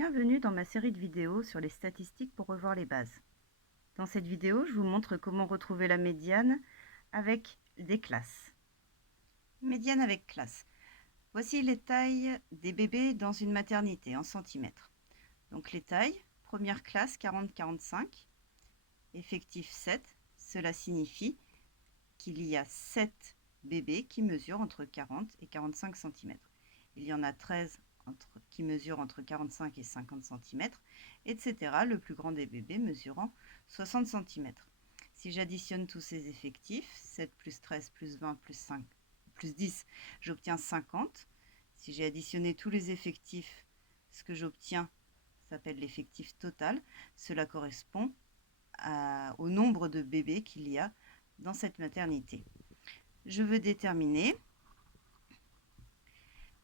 Bienvenue dans ma série de vidéos sur les statistiques pour revoir les bases. Dans cette vidéo, je vous montre comment retrouver la médiane avec des classes. Médiane avec classe. Voici les tailles des bébés dans une maternité en centimètres. Donc les tailles, première classe 40-45, effectif 7, cela signifie qu'il y a 7 bébés qui mesurent entre 40 et 45 cm. Il y en a 13 qui mesurent entre 45 et 50 cm, etc. Le plus grand des bébés mesurant 60 cm. Si j'additionne tous ces effectifs, 7 plus 13 plus 20 plus 5 plus 10, j'obtiens 50. Si j'ai additionné tous les effectifs, ce que j'obtiens s'appelle l'effectif total. Cela correspond au nombre de bébés qu'il y a dans cette maternité. Je veux déterminer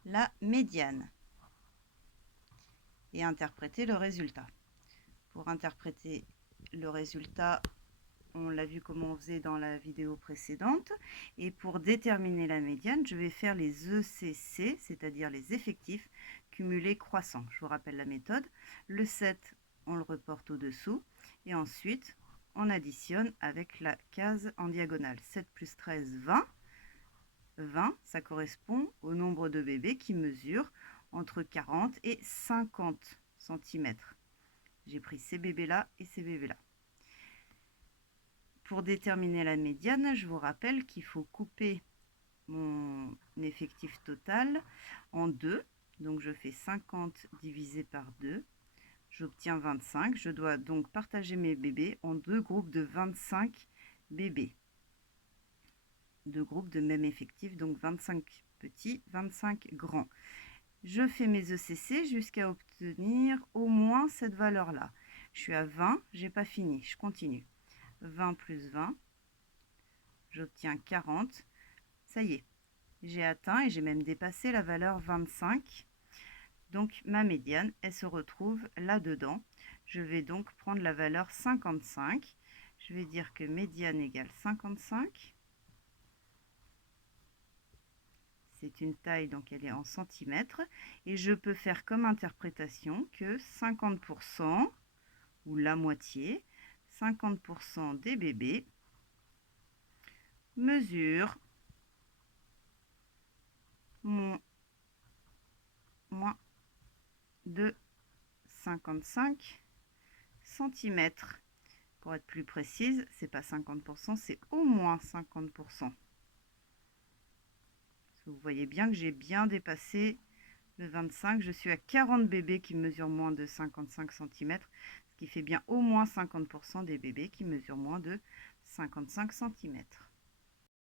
la médiane et interpréter le résultat. Pour interpréter le résultat, on l'a vu comment on faisait dans la vidéo précédente. Et pour déterminer la médiane, je vais faire les ECC, c'est-à-dire les effectifs cumulés croissants. Je vous rappelle la méthode. Le 7, on le reporte au-dessous. Et ensuite, on additionne avec la case en diagonale. 7 plus 13, 20. 20, ça correspond au nombre de bébés qui mesurent entre 40 et 50 cm. J'ai pris ces bébés-là et ces bébés-là. Pour déterminer la médiane, je vous rappelle qu'il faut couper mon effectif total en deux. Donc je fais 50 divisé par 2. J'obtiens 25. Je dois donc partager mes bébés en deux groupes de 25 bébés. Deux groupes de même effectif, donc 25 petits, 25 grands. Je fais mes ECC jusqu'à obtenir au moins cette valeur-là. Je suis à 20, j'ai pas fini, je continue. 20 plus 20, j'obtiens 40. Ça y est, j'ai atteint et j'ai même dépassé la valeur 25. Donc ma médiane, elle se retrouve là-dedans. Je vais donc prendre la valeur 55. Je vais dire que médiane égale 55. C'est une taille, donc elle est en centimètres. Et je peux faire comme interprétation que 50% ou la moitié, 50% des bébés mesurent moins de 55 cm. Pour être plus précise, c'est pas 50%, c'est au moins 50%. Vous voyez bien que j'ai bien dépassé le 25. Je suis à 40 bébés qui mesurent moins de 55 cm, ce qui fait bien au moins 50% des bébés qui mesurent moins de 55 cm.